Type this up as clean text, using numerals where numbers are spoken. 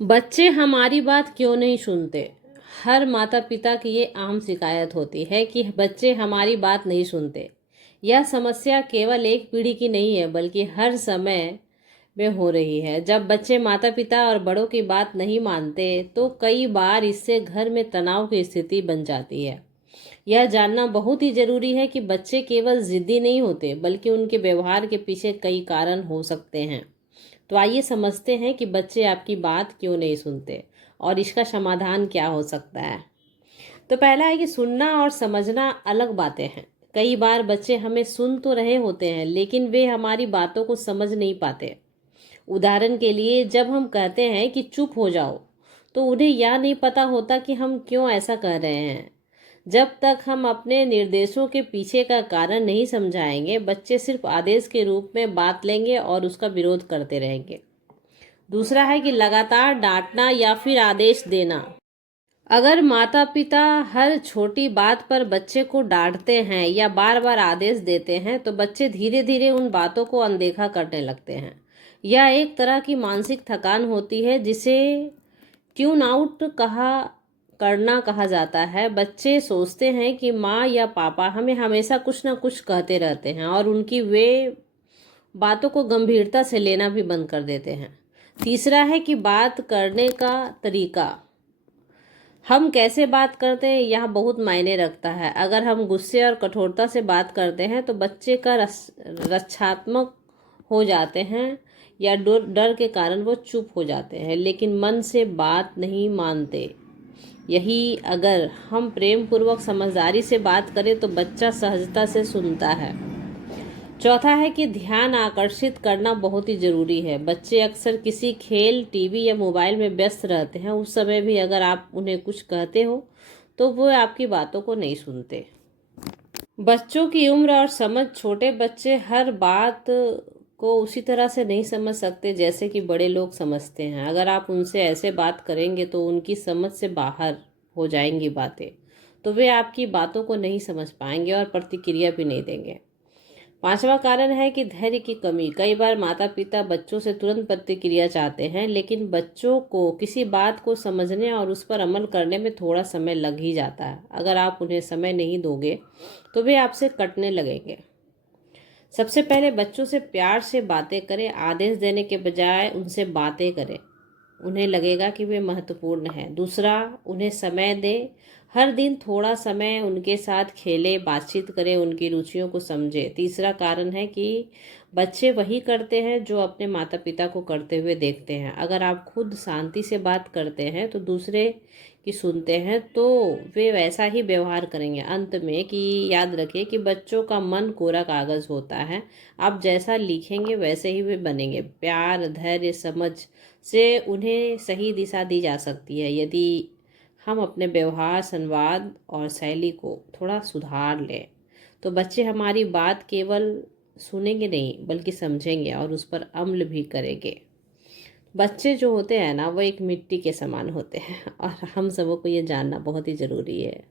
बच्चे हमारी बात क्यों नहीं सुनते? हर माता पिता की ये आम शिकायत होती है कि बच्चे हमारी बात नहीं सुनते। यह समस्या केवल एक पीढ़ी की नहीं है, बल्कि हर समय में हो रही है। जब बच्चे माता पिता और बड़ों की बात नहीं मानते, तो कई बार इससे घर में तनाव की स्थिति बन जाती है। यह जानना बहुत ही जरूरी है कि बच्चे केवल जिद्दी नहीं होते, बल्कि उनके व्यवहार के पीछे कई कारण हो सकते हैं। तो आइए समझते हैं कि बच्चे आपकी बात क्यों नहीं सुनते और इसका समाधान क्या हो सकता है। तो पहला है कि सुनना और समझना अलग बातें हैं। कई बार बच्चे हमें सुन तो रहे होते हैं, लेकिन वे हमारी बातों को समझ नहीं पाते। उदाहरण के लिए, जब हम कहते हैं कि चुप हो जाओ, तो उन्हें यह नहीं पता होता कि हम क्यों ऐसा कह रहे हैं। जब तक हम अपने निर्देशों के पीछे का कारण नहीं समझाएंगे, बच्चे सिर्फ आदेश के रूप में बात लेंगे और उसका विरोध करते रहेंगे। दूसरा है कि लगातार डांटना या फिर आदेश देना। अगर माता पिता हर छोटी बात पर बच्चे को डांटते हैं या बार बार आदेश देते हैं, तो बच्चे धीरे धीरे उन बातों को अनदेखा करने लगते हैं। यह एक तरह की मानसिक थकान होती है, जिसे ट्यून आउट कहा जाता है। बच्चे सोचते हैं कि माँ या पापा हमें हमेशा कुछ ना कुछ कहते रहते हैं और उनकी वे बातों को गंभीरता से लेना भी बंद कर देते हैं। तीसरा है कि बात करने का तरीका। हम कैसे बात करते हैं यह बहुत मायने रखता है। अगर हम गुस्से और कठोरता से बात करते हैं, तो बच्चे का रक्षात्मक हो जाते हैं या डर डर के कारण वो चुप हो जाते हैं, लेकिन मन से बात नहीं मानते। यही अगर हम प्रेम पूर्वक समझदारी से बात करें, तो बच्चा सहजता से सुनता है। चौथा है कि ध्यान आकर्षित करना बहुत ही जरूरी है। बच्चे अक्सर किसी खेल, टीवी या मोबाइल में व्यस्त रहते हैं। उस समय भी अगर आप उन्हें कुछ कहते हो, तो वो आपकी बातों को नहीं सुनते। बच्चों की उम्र और समझ। छोटे बच्चे हर बात को उसी तरह से नहीं समझ सकते जैसे कि बड़े लोग समझते हैं। अगर आप उनसे ऐसे बात करेंगे, तो उनकी समझ से बाहर हो जाएंगी बातें, तो वे आपकी बातों को नहीं समझ पाएंगे और प्रतिक्रिया भी नहीं देंगे। पांचवा कारण है कि धैर्य की कमी। कई बार माता पिता बच्चों से तुरंत प्रतिक्रिया चाहते हैं, लेकिन बच्चों को किसी बात को समझने और उस पर अमल करने में थोड़ा समय लग ही जाता है। अगर आप उन्हें समय नहीं दोगे, तो वे आपसे कटने लगेंगे। सबसे पहले बच्चों से प्यार से बातें करें। आदेश देने के बजाय उनसे बातें करें। उन्हें लगेगा कि वे महत्वपूर्ण हैं। दूसरा, उन्हें समय दें। हर दिन थोड़ा समय उनके साथ खेलें, बातचीत करें, उनकी रुचियों को समझें। तीसरा कारण है कि बच्चे वही करते हैं जो अपने माता पिता को करते हुए देखते हैं। अगर आप खुद शांति से बात करते हैं, तो दूसरे की सुनते हैं, तो वे वैसा ही व्यवहार करेंगे। अंत में कि याद रखें कि बच्चों का मन कोरा कागज़ होता है। आप जैसा लिखेंगे वैसे ही वे बनेंगे। प्यार, धैर्य, समझ से उन्हें सही दिशा दी जा सकती है, यदि हम अपने व्यवहार, संवाद और शैली को थोड़ा सुधार लें। तो बच्चे हमारी बात केवल सुनेंगे नहीं, बल्कि समझेंगे और उस पर अमल भी करेंगे। बच्चे जो होते हैं ना, वो एक मिट्टी के समान होते हैं और हम सबों को ये जानना बहुत ही ज़रूरी है।